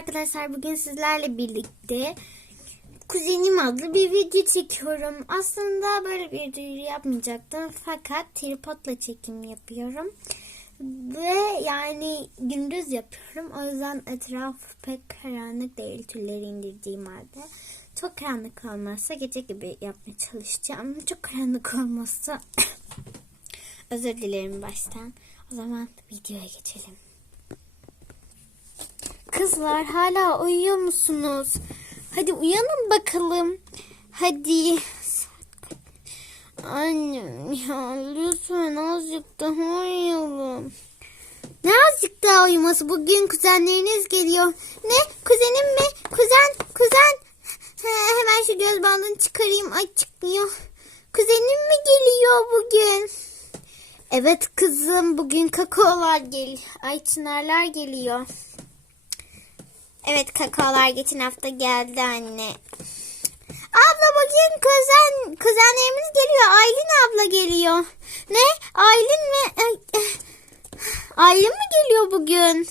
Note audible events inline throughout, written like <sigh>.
arkadaşlar bugün sizlerle birlikte Kuzenim adlı bir video çekiyorum. Aslında böyle bir video yapmayacaktım fakat tripodla çekim yapıyorum. Ve yani gündüz yapıyorum. O yüzden etraf pek karanlık değil tülleri indirdiğim halde. Çok karanlık olmazsa gece gibi yapmaya çalışacağım. Çok karanlık olmazsa <coughs> özür dilerim baştan. O zaman videoya geçelim. Kızlar hala uyuyor musunuz? Hadi uyanın bakalım. Hadi. Annem ya lütfen azıcık daha uyuyalım. Ne azıcık daha uyuması? Bugün kuzenleriniz geliyor. Ne? Kuzenim mi? Kuzen, kuzen. He, hemen şu göz bandını çıkarayım. Ay çıkmıyor. Kuzenim mi geliyor bugün? Evet kızım bugün kakaolar gel. Ay çınarlar geliyor. Evet kakaolar geçen hafta geldi anne. Abla bugün kuzen kuzenlerimiz geliyor. Aylin abla geliyor. Ne? Aylin mi? Ay. <sighs> Aylin mi geliyor bugün?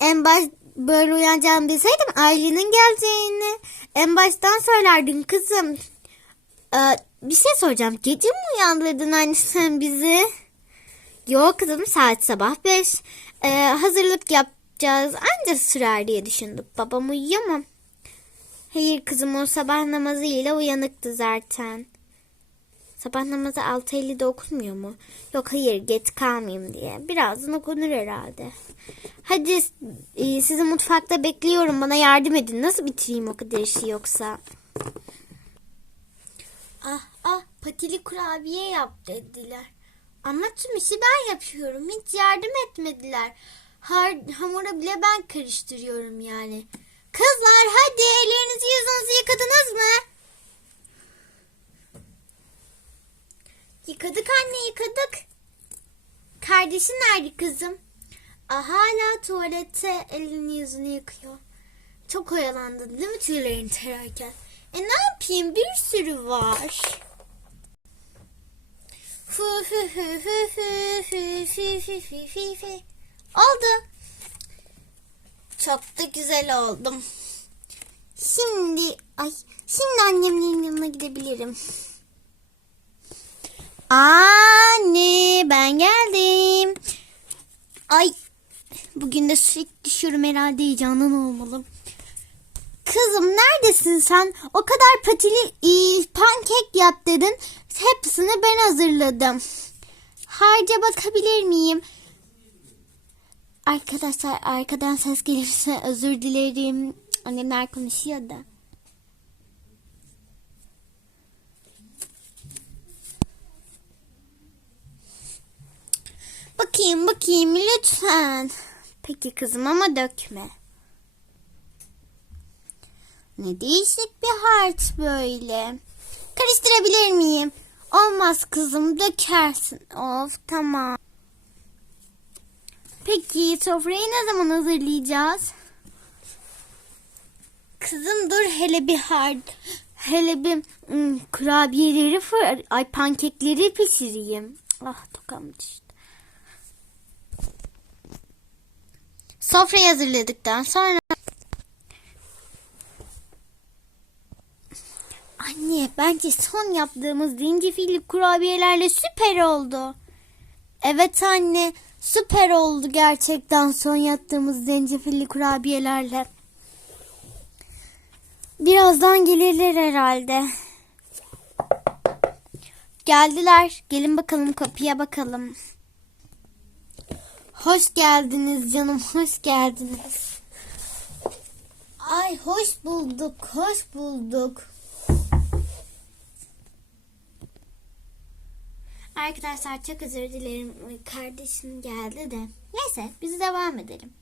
En baş böyle uyanacağımı bilseydim Aylin'in geleceğini en baştan söylerdin kızım. Ee, bir şey soracağım. Gece mi uyandırdın anne sen bizi? Yok kızım saat sabah 5. Ee, hazırlık yapacağız. Anca sürer diye düşündüm. Babam uyuyor mu? Hayır kızım o sabah namazı ile uyanıktı zaten. Sabah namazı 6.50'de okunmuyor mu? Yok hayır geç kalmayayım diye. Birazdan okunur herhalde. Hadi e, sizi mutfakta bekliyorum. Bana yardım edin. Nasıl bitireyim o kadar işi yoksa? Ah ah patili kurabiye yap dediler. Ama tüm işi ben yapıyorum. Hiç yardım etmediler. Har hamura bile ben karıştırıyorum yani. Kızlar hadi ellerinizi yüzünüzü yıkadınız mı? Yıkadık anne yıkadık. Kardeşin nerede kızım? Ah, hala tuvalette elini yüzünü yıkıyor. Çok oyalandın değil mi tüylerini tararken? E ne yapayım bir sürü var. Fı fı fı fı fı fı fı fı fı fı fı. Oldu. Çok da güzel oldum. Şimdi ay şimdi annemlerin yanına gidebilirim. Anne ben geldim. Ay bugün de sürekli düşüyorum herhalde heyecandan olmalı. Kızım neredesin sen? O kadar patili e, pankek yap dedin. Hepsini ben hazırladım. Harca bakabilir miyim? Arkadaşlar arkadan ses gelirse özür dilerim. Annemler konuşuyor da. Bakayım bakayım lütfen. Peki kızım ama dökme. Ne değişik bir harç böyle. Karıştırabilir miyim? Olmaz kızım dökersin. Of tamam. Peki sofrayı ne zaman hazırlayacağız? Kızım dur hele bir hard hele bir ım, kurabiyeleri fır, ay pankekleri pişireyim. Ah tokam düştü. Sofrayı hazırladıktan sonra Anne bence son yaptığımız zencefilli kurabiyelerle süper oldu. Evet anne süper oldu gerçekten son yaptığımız zencefilli kurabiyelerle. Birazdan gelirler herhalde. Geldiler. Gelin bakalım kapıya bakalım. Hoş geldiniz canım, hoş geldiniz. Ay hoş bulduk, hoş bulduk. Arkadaşlar çok özür dilerim. Kardeşim geldi de. Neyse biz devam edelim.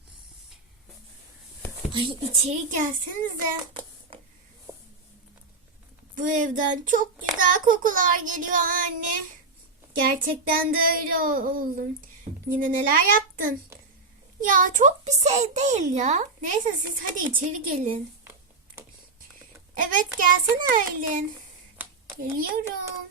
Ay içeri gelsenize. Bu evden çok güzel kokular geliyor anne. Gerçekten de öyle oldum. Yine neler yaptın? Ya çok bir şey değil ya. Neyse siz hadi içeri gelin. Evet gelsene Aylin. Geliyorum.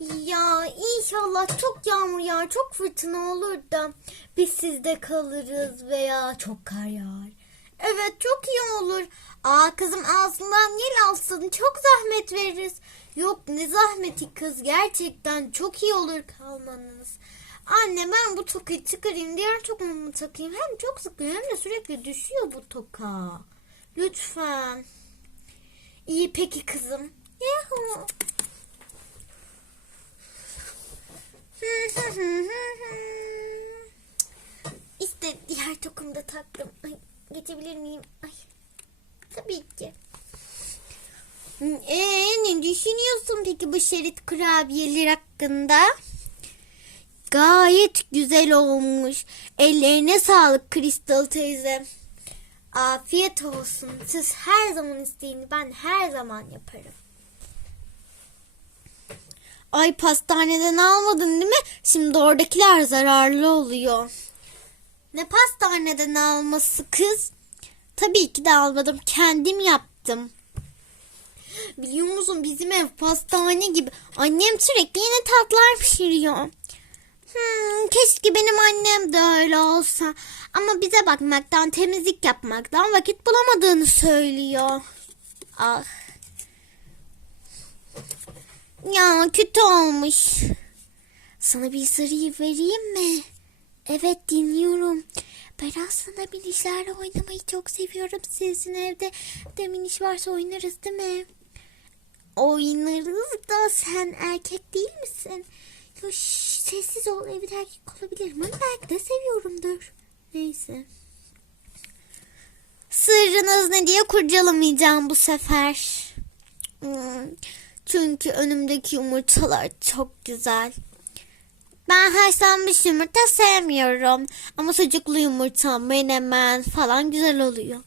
Ya inşallah çok yağmur yağar, çok fırtına olur da biz sizde kalırız veya çok kar yağar. Evet çok iyi olur. Aa kızım ağzından yel alsın çok zahmet veririz. Yok ne zahmeti kız gerçekten çok iyi olur kalmanız. Anne ben bu tokayı çıkarayım diğer tokamı takayım. Hem çok sıkıyor hem de sürekli düşüyor bu toka. Lütfen. İyi peki kızım. Yahu. <laughs> İşte diğer tokumu da taktım. Ay, geçebilir miyim? Ay, tabii ki. Ee, ne düşünüyorsun peki bu şerit kurabiyeler hakkında? Gayet güzel olmuş. Ellerine sağlık Kristal teyze. Afiyet olsun. Siz her zaman isteyin. Ben her zaman yaparım. Ay pastaneden almadın değil mi? Şimdi oradakiler zararlı oluyor. Ne pastaneden alması kız? Tabii ki de almadım. Kendim yaptım. Biliyor musun bizim ev pastane gibi. Annem sürekli yeni tatlar pişiriyor. Hmm, keşke benim annem de öyle olsa. Ama bize bakmaktan, temizlik yapmaktan vakit bulamadığını söylüyor. Ah. Ya kötü olmuş. Sana bir sarıyı vereyim mi? Evet dinliyorum. Ben aslında minişlerle oynamayı çok seviyorum. Sizin evde de miniş varsa oynarız değil mi? Oynarız da sen erkek değil misin? Ya sessiz ol evde erkek olabilirim ama belki de seviyorumdur. Neyse. Sırrınız ne diye kurcalamayacağım bu sefer. Hmm, Çünkü önümdeki yumurtalar çok güzel. Ben haşlanmış yumurta sevmiyorum. Ama sucuklu yumurta, menemen falan güzel oluyor.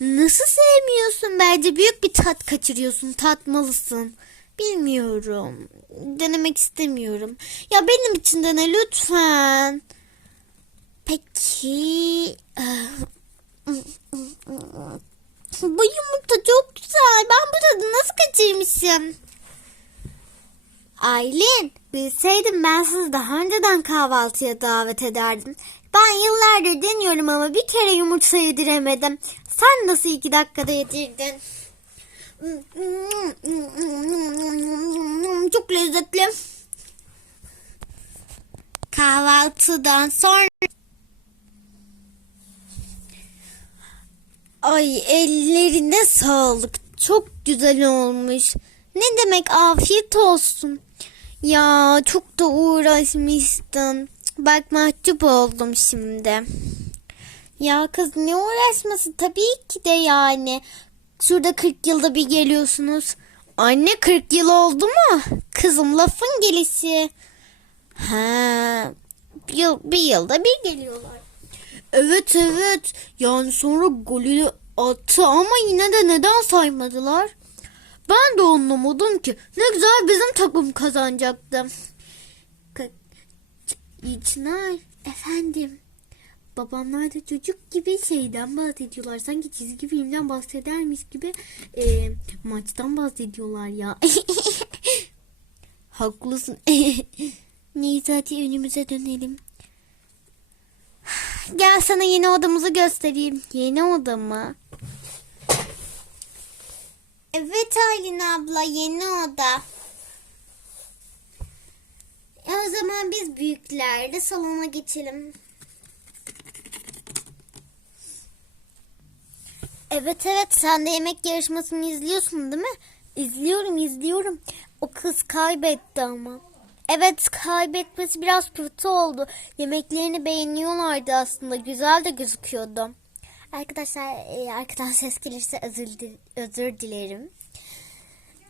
Nasıl sevmiyorsun? Bence büyük bir tat kaçırıyorsun. Tatmalısın. Bilmiyorum. Denemek istemiyorum. Ya benim için dene lütfen. Peki. Bu yumurta çok güzel. Ben bu tadı nasıl kaçırmışım? Aylin, bilseydim ben sizi daha önceden kahvaltıya davet ederdim. Ben yıllardır deniyorum ama bir kere yumurta yediremedim. Sen nasıl iki dakikada yedirdin? Çok lezzetli. Kahvaltıdan sonra Ay ellerine sağlık. Çok güzel olmuş. Ne demek afiyet olsun. Ya çok da uğraşmıştın. Bak mahcup oldum şimdi. Ya kız ne uğraşması tabii ki de yani. Şurada 40 yılda bir geliyorsunuz. Anne 40 yıl oldu mu? Kızım lafın gelişi. Ha, bir, yıl, bir yılda bir geliyorlar. Evet evet. Yani sonra golü attı ama yine de neden saymadılar? Ben de anlamadım ki. Ne güzel bizim takım kazanacaktı. Ka- İçler efendim. Babamlar da çocuk gibi şeyden bahsediyorlar. Sanki çizgi filmden bahsedermiş gibi e, maçtan bahsediyorlar ya. <laughs> Haklısın. <laughs> Neyse hadi önümüze dönelim. Gel sana yeni odamızı göstereyim. Yeni oda mı? Evet Aylin abla yeni oda. E o zaman biz büyüklerle salona geçelim. Evet evet sen de yemek yarışmasını izliyorsun değil mi? İzliyorum izliyorum. O kız kaybetti ama. Evet kaybetmesi biraz kötü oldu. Yemeklerini beğeniyorlardı aslında. Güzel de gözüküyordu. Arkadaşlar e, arkadan <laughs> ses gelirse özür, özür dilerim.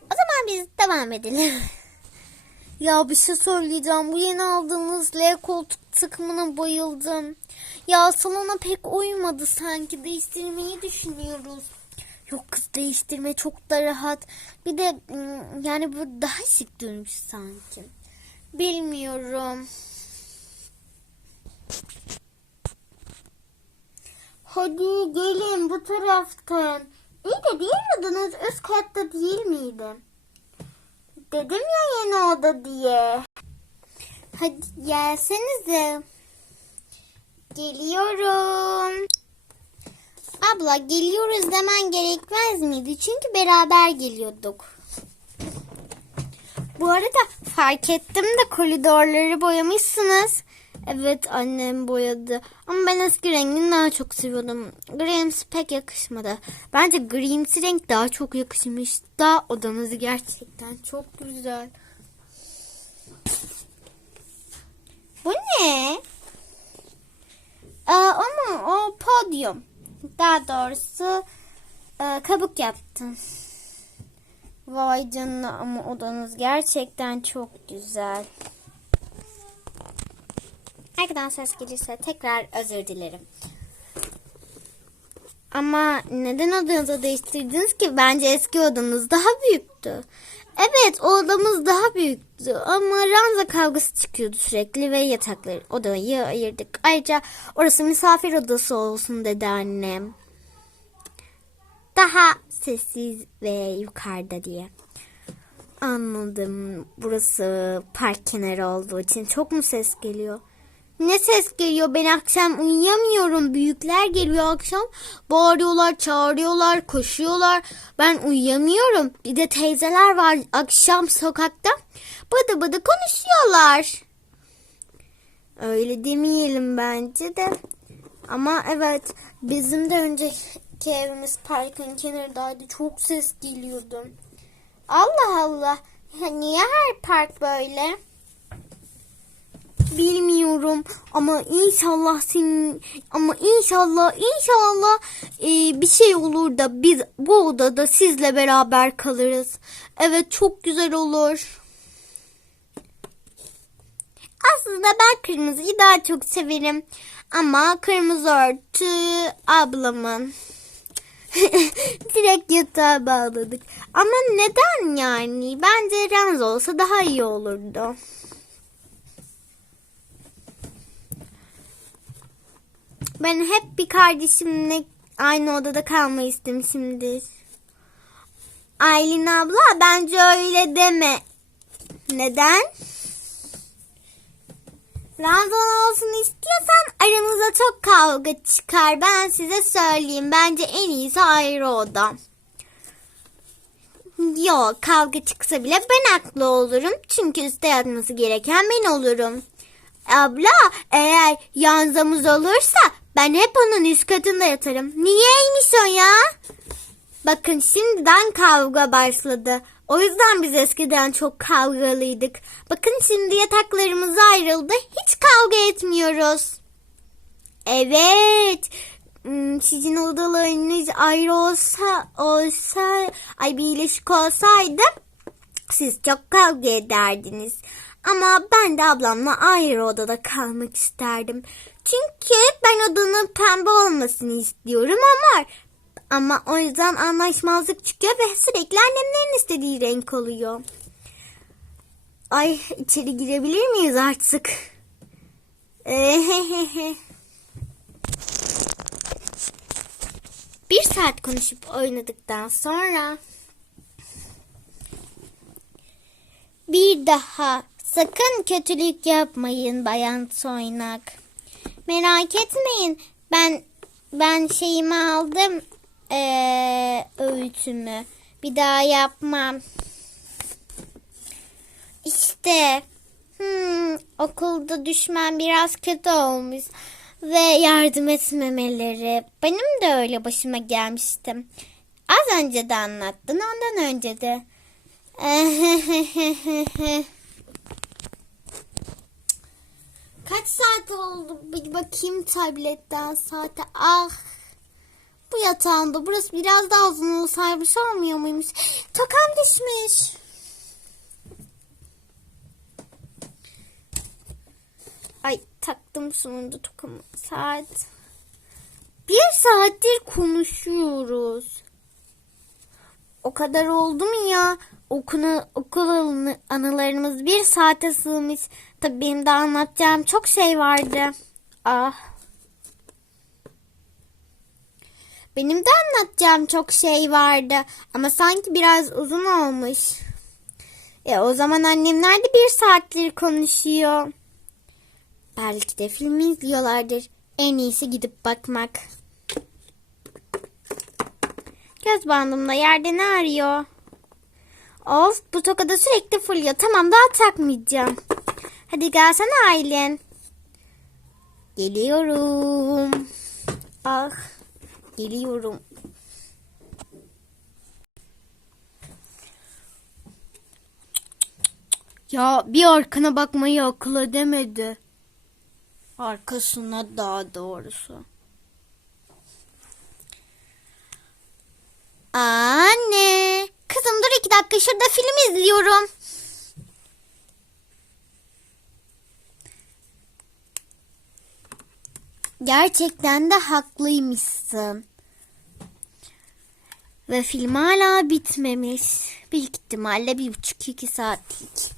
O zaman biz devam edelim. <laughs> ya bir şey söyleyeceğim. Bu yeni aldığımız L koltuk takımına bayıldım. Ya salona pek uymadı sanki. Değiştirmeyi düşünüyoruz. Yok kız değiştirme çok da rahat. Bir de ım, yani bu daha şık durmuş sanki. Bilmiyorum. Hadi gelin bu taraftan. İyi de değil miydiniz? Üst katta değil miydi? Dedim ya yeni oda diye. Hadi gelsenize. Geliyorum. Abla geliyoruz demen gerekmez miydi? Çünkü beraber geliyorduk. Bu arada fark ettim de koridorları boyamışsınız. Evet annem boyadı. Ama ben eski rengini daha çok seviyordum. Grimsi pek yakışmadı. Bence grimsi renk daha çok yakışmış. Da odanız gerçekten çok güzel. Bu ne? Aa, ama o podyum. Daha doğrusu e, kabuk yaptım. Vay canına ama odanız gerçekten çok güzel. Arkadan ses gelirse tekrar özür dilerim. Ama neden odanızı değiştirdiniz ki? Bence eski odanız daha büyüktü. Evet o odamız daha büyüktü ama ranza kavgası çıkıyordu sürekli ve yatakları odayı ayırdık. Ayrıca orası misafir odası olsun dedi annem. Daha sessiz ve yukarıda diye. Anladım. Burası park kenarı olduğu için çok mu ses geliyor? Ne ses geliyor? Ben akşam uyuyamıyorum. Büyükler geliyor akşam. Bağırıyorlar, çağırıyorlar, koşuyorlar. Ben uyuyamıyorum. Bir de teyzeler var akşam sokakta. Bıdı bıdı konuşuyorlar. Öyle demeyelim bence de. Ama evet bizim de önceki evimiz parkın kenarındaydı. Çok ses geliyordu. Allah Allah. Niye her park böyle? Bilmiyorum ama inşallah senin ama inşallah inşallah e, bir şey olur da biz bu odada sizle beraber kalırız. Evet çok güzel olur. Aslında ben kırmızıyı daha çok severim. Ama kırmızı örtü ablamın. <laughs> Direkt yatağa bağladık. Ama neden yani? Bence Renz olsa daha iyi olurdu. Ben hep bir kardeşimle aynı odada kalmayı istemişimdir. Aylin abla bence öyle deme. Neden? Ranzon olsun istiyorsan aramızda çok kavga çıkar. Ben size söyleyeyim. Bence en iyisi ayrı oda. Yok kavga çıksa bile ben haklı olurum. Çünkü üstte yatması gereken ben olurum. Abla eğer yanzamız olursa ben hep onun üst katında yatarım. Niyeymiş o ya? Bakın şimdiden kavga başladı. O yüzden biz eskiden çok kavgalıydık. Bakın şimdi yataklarımız ayrıldı. Hiç kavga etmiyoruz. Evet. Hmm, Sizin odalarınız ayrı olsa olsa ay bir ilişki olsaydı siz çok kavga ederdiniz. Ama ben de ablamla ayrı odada kalmak isterdim. Çünkü ben odanın pembe olmasını istiyorum ama ama o yüzden anlaşmazlık çıkıyor ve sürekli annemlerin istediği renk oluyor. Ay içeri girebilir miyiz artık? <laughs> Bir saat konuşup oynadıktan sonra bir daha sakın kötülük yapmayın Bayan Soynak. Merak etmeyin ben ben şeyimi aldım ee, öğütümü. Bir daha yapmam. İşte hmm, okulda düşman biraz kötü olmuş ve yardım etmemeleri. Benim de öyle başıma gelmişti. Az önce de anlattın ondan önce de. <laughs> Kaç saat oldu? Bir bakayım tabletten saate. Ah. Bu yatağımda burası biraz daha uzun olsaymış olmuyor muymuş? Tokam düşmüş. Ay taktım sonunda tokamı. Saat. Bir saattir konuşuyoruz. O kadar oldu mu ya? Okunu, okul anı- anılarımız bir saate sığmış. Tabii benim de anlatacağım çok şey vardı. Ah. Benim de anlatacağım çok şey vardı ama sanki biraz uzun olmuş. E o zaman annemler de bir saattir konuşuyor. Belki de filmi izliyorlardır. En iyisi gidip bakmak. Göz bandımda yerde ne arıyor? Of bu tokada sürekli fırlıyor. Tamam daha takmayacağım. Hadi gelsene Aylin. Geliyorum. Ah geliyorum. Ya bir arkana bakmayı akıl edemedi. Arkasına daha doğrusu. Anne. Kızım dur iki dakika şurada film izliyorum. Gerçekten de haklıymışsın. Ve film hala bitmemiş. Büyük ihtimalle bir buçuk iki saatlik.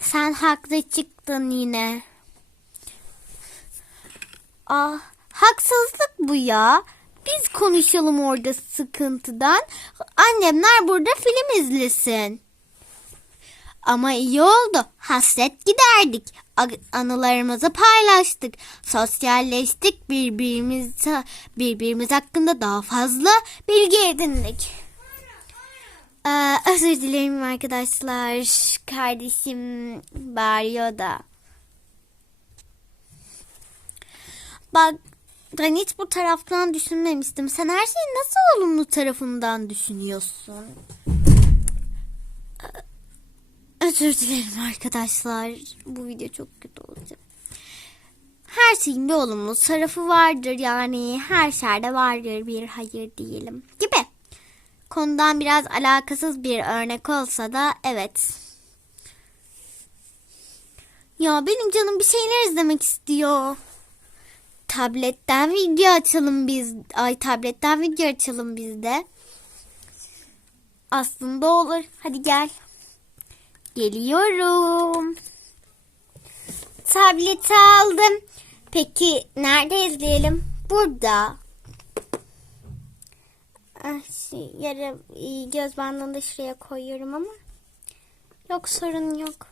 Sen haklı çıktın yine. Ah, haksızlık bu ya. Biz konuşalım orada sıkıntıdan. Annemler burada film izlesin. Ama iyi oldu. Hasret giderdik. Anılarımızı paylaştık. Sosyalleştik. Birbirimiz, birbirimiz hakkında daha fazla bilgi edindik. Ee, özür dilerim arkadaşlar. Kardeşim bağırıyor da. Bak ben hiç bu taraftan düşünmemiştim. Sen her şeyin nasıl olumlu tarafından düşünüyorsun? Özür dilerim arkadaşlar. Bu video çok kötü olacak. Her şeyin bir olumlu tarafı vardır. Yani her şerde vardır bir hayır diyelim. Gibi. Konudan biraz alakasız bir örnek olsa da evet. Ya benim canım bir şeyler izlemek istiyor. Tabletten video açalım biz. Ay tabletten video açalım biz de. Aslında olur. Hadi gel. Geliyorum. Tableti aldım. Peki nerede izleyelim? Burada. Ah, şey, yarı e, göz bandını da koyuyorum ama. Yok sorun yok.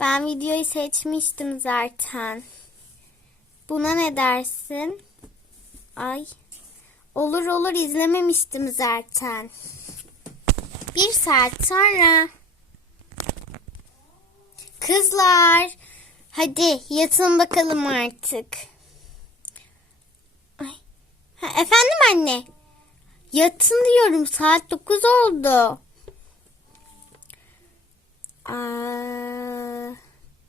Ben videoyu seçmiştim zaten. Buna ne dersin? Ay. Olur olur izlememiştim zaten. Bir saat sonra. Kızlar. Hadi yatın bakalım artık. Ay. Ha, efendim anne. Yatın diyorum saat 9 oldu. Aa,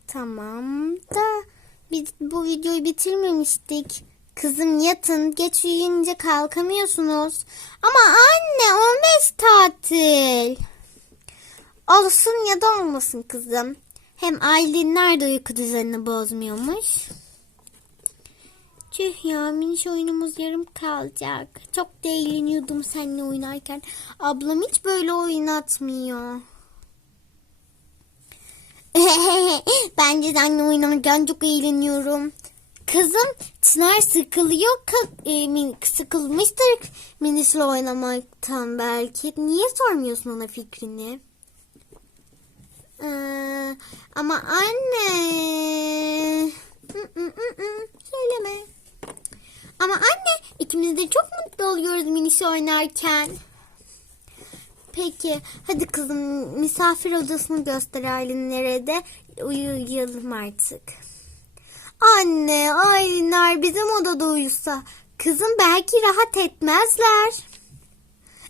tamam da biz bu videoyu bitirmemiştik. Kızım yatın geç uyuyunca kalkamıyorsunuz. Ama anne 15 tatil. Olsun ya da olmasın kızım. Hem Aylinler de uyku düzenini bozmuyormuş. Tüh ya miniş oyunumuz yarım kalacak. Çok da eğleniyordum seninle oynarken. Ablam hiç böyle oynatmıyor. <laughs> Bence seninle oynarken çok eğleniyorum. Kızım Çınar sıkılıyor. E, sıkılmıştır minişle oynamaktan belki. Niye sormuyorsun ona fikrini? Ee, ama anne. Söyleme. Ama anne ikimiz de çok mutlu oluyoruz minişi oynarken. Peki hadi kızım misafir odasını göster Aylinlere de uyuyalım artık. Anne Aylinler bizim odada uyusa kızım belki rahat etmezler.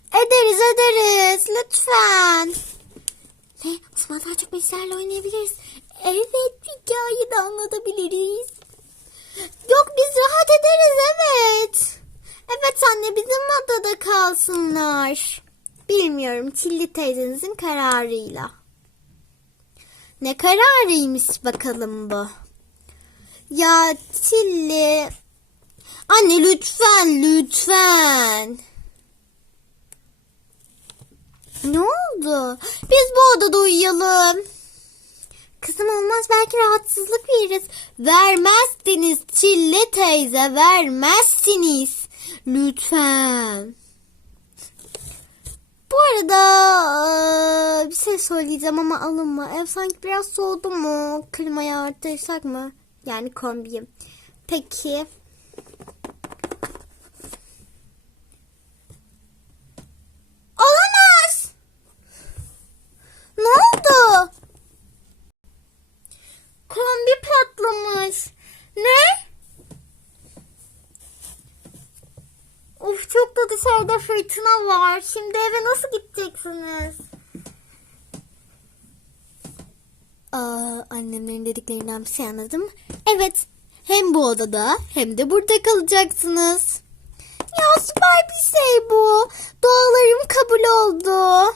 Ederiz ederiz lütfen. Daha çok bilgisayarla oynayabiliriz. Evet hikayeyi de anlatabiliriz. Yok biz rahat ederiz evet. Evet anne bizim odada kalsınlar. Bilmiyorum Çilli teyzenizin kararıyla. Ne kararıymış bakalım bu. Ya Çilli. Anne lütfen lütfen. Ne oldu? Biz bu odada uyuyalım. Kızım olmaz belki rahatsızlık veririz. Vermezsiniz Çille teyze vermezsiniz. Lütfen. Bu arada bir şey söyleyeceğim ama alınma. Ev sanki biraz soğudu mu? Klimayı artırsak mı? Yani kombiyi. Peki. Olamaz. Ne Kombi patlamış. Ne? Of çok da dışarıda fırtına var. Şimdi eve nasıl gideceksiniz? Aa, annemlerin dediklerinden bir şey anladım. Evet. Hem bu odada hem de burada kalacaksınız. Ya süper bir şey bu. Dualarım kabul oldu.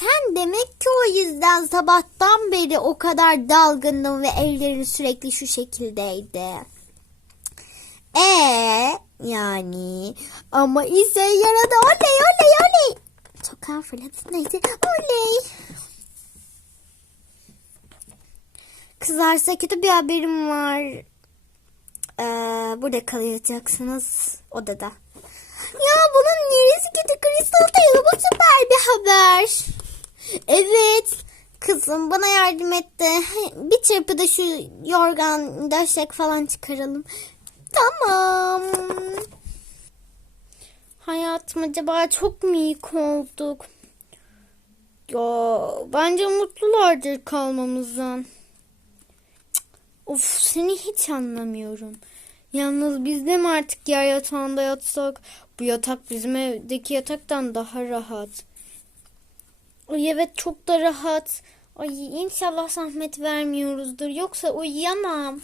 Sen demek ki o yüzden sabahtan beri o kadar dalgındın ve ellerin sürekli şu şekildeydi. Ee yani ama işe yaradı. Oley oley oley. Sokağa fırladı neyse. Oley. Kızarsa kötü bir haberim var. Ee, burada kalacaksınız odada. Ya bunun neresi kötü Crystal Tale bu süper bir haber. Evet. Kızım bana yardım etti. <laughs> Bir çırpıda şu yorgan, döşek falan çıkaralım. Tamam. Hayatım acaba çok mu iyi olduk? Ya bence mutlulardır kalmamızdan. Of seni hiç anlamıyorum. Yalnız biz de mi artık yer yatağında yatsak? Bu yatak bizim evdeki yataktan daha rahat. Ay evet çok da rahat. Ay inşallah zahmet vermiyoruzdur. Yoksa uyuyamam.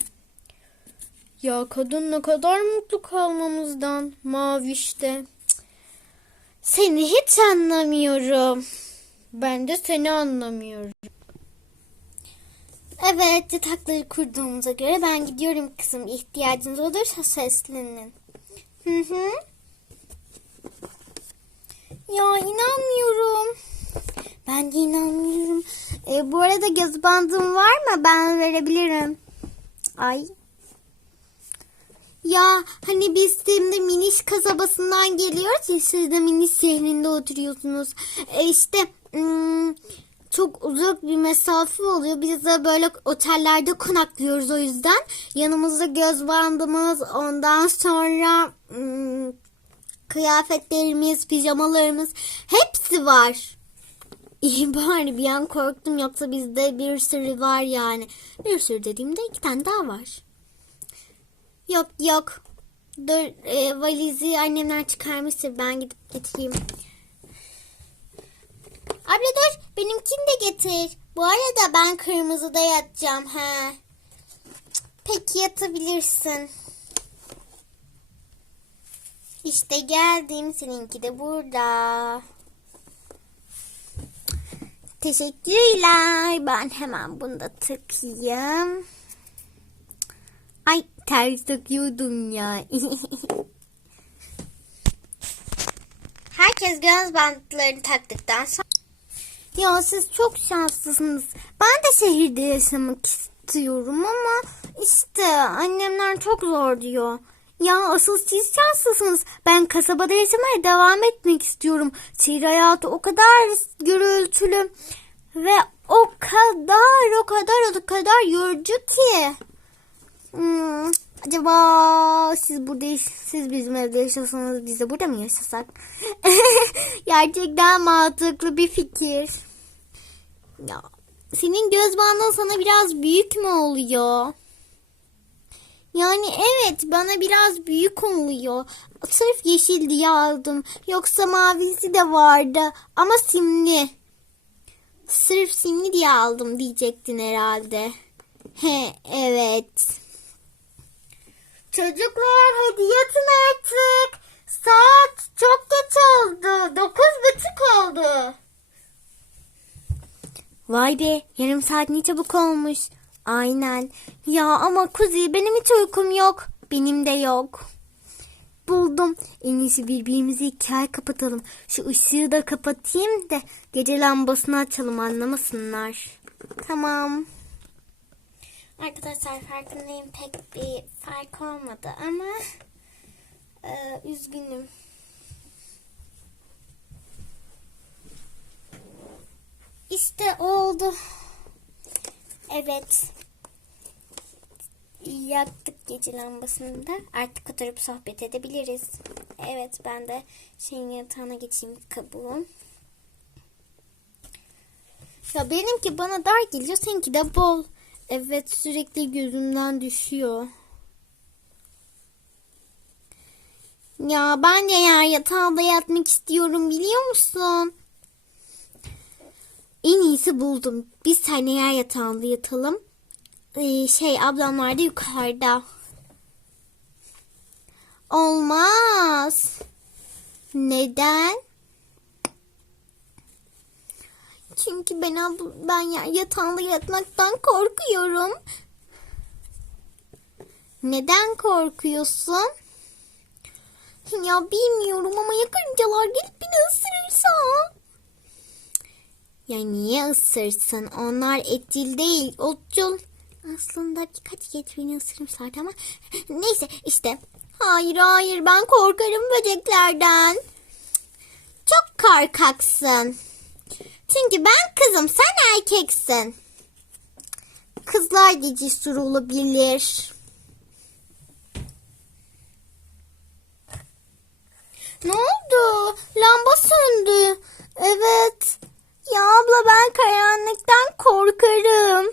Ya kadın ne kadar mutlu kalmamızdan. Mavişte. Seni hiç anlamıyorum. Ben de seni anlamıyorum. Evet yatakları kurduğumuza göre ben gidiyorum kızım. İhtiyacınız olursa seslenin. Hı hı. Ya inanmıyorum. Ben de inanmıyorum. E, bu arada göz bandım var mı? Ben verebilirim. Ay. Ya hani biz şimdi Miniş kasabasından geliyoruz ya siz de Miniş şehrinde oturuyorsunuz. E işte hmm, çok uzak bir mesafe oluyor. Biz de böyle otellerde konaklıyoruz o yüzden. Yanımızda göz bandımız ondan sonra hmm, kıyafetlerimiz, pijamalarımız hepsi var. İyi bari bir an korktum yoksa bizde bir sürü var yani. Bir sürü dediğimde iki tane daha var. Yok yok. Dur e, valizi annemler çıkarmıştır ben gidip getireyim. Abla dur benimkini de getir. Bu arada ben kırmızıda yatacağım he. Peki yatabilirsin. İşte geldim seninki de burada. Teşekkürler. Ben hemen bunu da takayım. Ay ters takıyordum ya. <laughs> Herkes göz bantlarını taktıktan sonra... Ya siz çok şanslısınız. Ben de şehirde yaşamak istiyorum ama işte annemler çok zor diyor. Ya asıl siz şanslısınız. Ben kasabada yaşamaya devam etmek istiyorum. Şehir hayatı o kadar gürültülü ve o kadar o kadar o kadar yorucu ki. Hmm, acaba siz burada siz bizim evde yaşasanız biz de burada mı yaşasak? <laughs> Gerçekten mantıklı bir fikir. Ya senin göz bandın sana biraz büyük mü oluyor? Yani evet bana biraz büyük oluyor. Sırf yeşil diye aldım. Yoksa mavisi de vardı ama simli. Sırf simli diye aldım diyecektin herhalde. He evet. Çocuklar hadi yatın artık. Saat çok geç oldu. Dokuz buçuk oldu. Vay be yarım saat ne çabuk olmuş. Aynen. Ya ama Kuzi benim hiç uykum yok. Benim de yok. Buldum. En iyisi birbirimizi iki ay kapatalım. Şu ışığı da kapatayım da gece lambasını açalım anlamasınlar. Tamam. Arkadaşlar farkındayım pek bir fark olmadı ama e, üzgünüm. İşte oldu. Evet. Yaktık gece lambasını da. Artık oturup sohbet edebiliriz. Evet ben de şeyin yatağına geçeyim kabuğum. Ya benimki bana dar geliyor. Seninki de bol. Evet sürekli gözümden düşüyor. Ya ben de yer yatağında yatmak istiyorum biliyor musun? En iyisi buldum. Biz seninle yer yatağında yatalım. Ee, şey ablamlar da yukarıda. Olmaz. Neden? Çünkü ben ben yer yatağında yatmaktan korkuyorum. Neden korkuyorsun? Ya bilmiyorum ama ya gelip beni ısırırsa? Ya niye ısırsın? Onlar etçil değil, otçul. Aslında birkaç kez beni ısırmışlardı ama neyse işte. Hayır hayır ben korkarım böceklerden. Çok korkaksın. Çünkü ben kızım sen erkeksin. Kızlar da cesur olabilir. Ne oldu? Lamba söndü. Evet. Ya abla ben karanlıktan korkarım.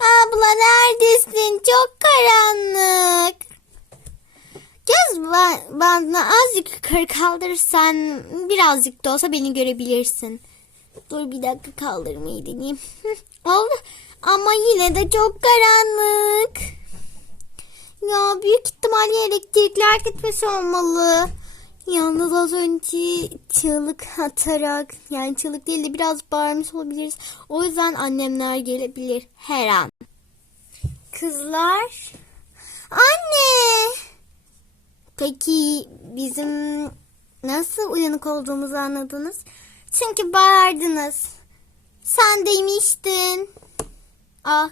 Abla neredesin? Çok karanlık. Göz ba- bandını azıcık yukarı kaldırırsan birazcık da olsa beni görebilirsin. Dur bir dakika kaldırmayı <laughs> deneyeyim. Oldu. Ama yine de çok karanlık. Ya büyük ihtimalle elektrikler gitmesi olmalı. Yalnız az önce çığlık atarak yani çığlık değil de biraz bağırmış olabiliriz. O yüzden annemler gelebilir her an. Kızlar. Anne. Peki bizim nasıl uyanık olduğumuzu anladınız? Çünkü bağırdınız. Sen demiştin. Ah,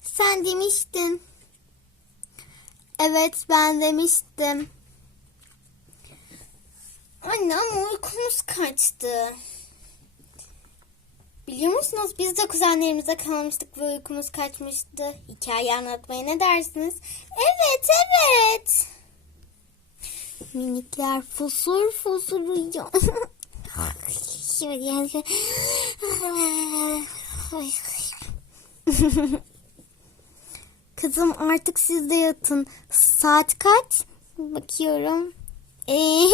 sen demiştin. Evet ben demiştim. Anne ama uykumuz kaçtı. Biliyor musunuz biz de kuzenlerimize kalmıştık ve uykumuz kaçmıştı. Hikaye anlatmaya ne dersiniz? Evet evet. Minikler fosur fosur uyuyor. Kızım artık siz de yatın. Saat kaç? Bakıyorum. Ee,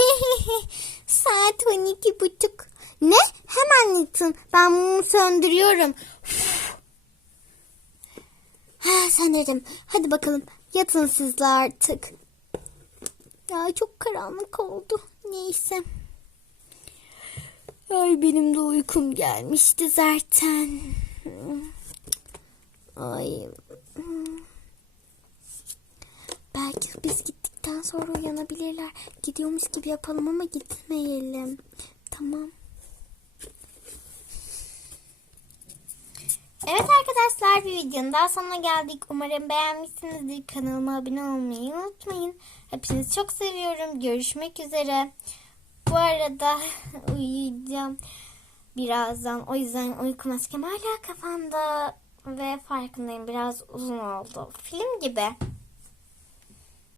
<laughs> saat 12 buçuk. Ne? Hemen yatın. Ben mumu söndürüyorum. <sighs> ha, söndürdüm. Hadi bakalım. Yatın siz de artık. Ya çok karanlık oldu. Neyse. Ay benim de uykum gelmişti zaten. Ay. Belki biz gittikten sonra uyanabilirler. Gidiyormuş gibi yapalım ama gitmeyelim. Tamam. Evet arkadaşlar bir videonun daha sonuna geldik. Umarım beğenmişsinizdir. Kanalıma abone olmayı unutmayın. Hepinizi çok seviyorum. Görüşmek üzere. Bu arada <laughs> uyuyacağım birazdan. O yüzden uyku maskem hala kafamda ve farkındayım biraz uzun oldu. Film gibi.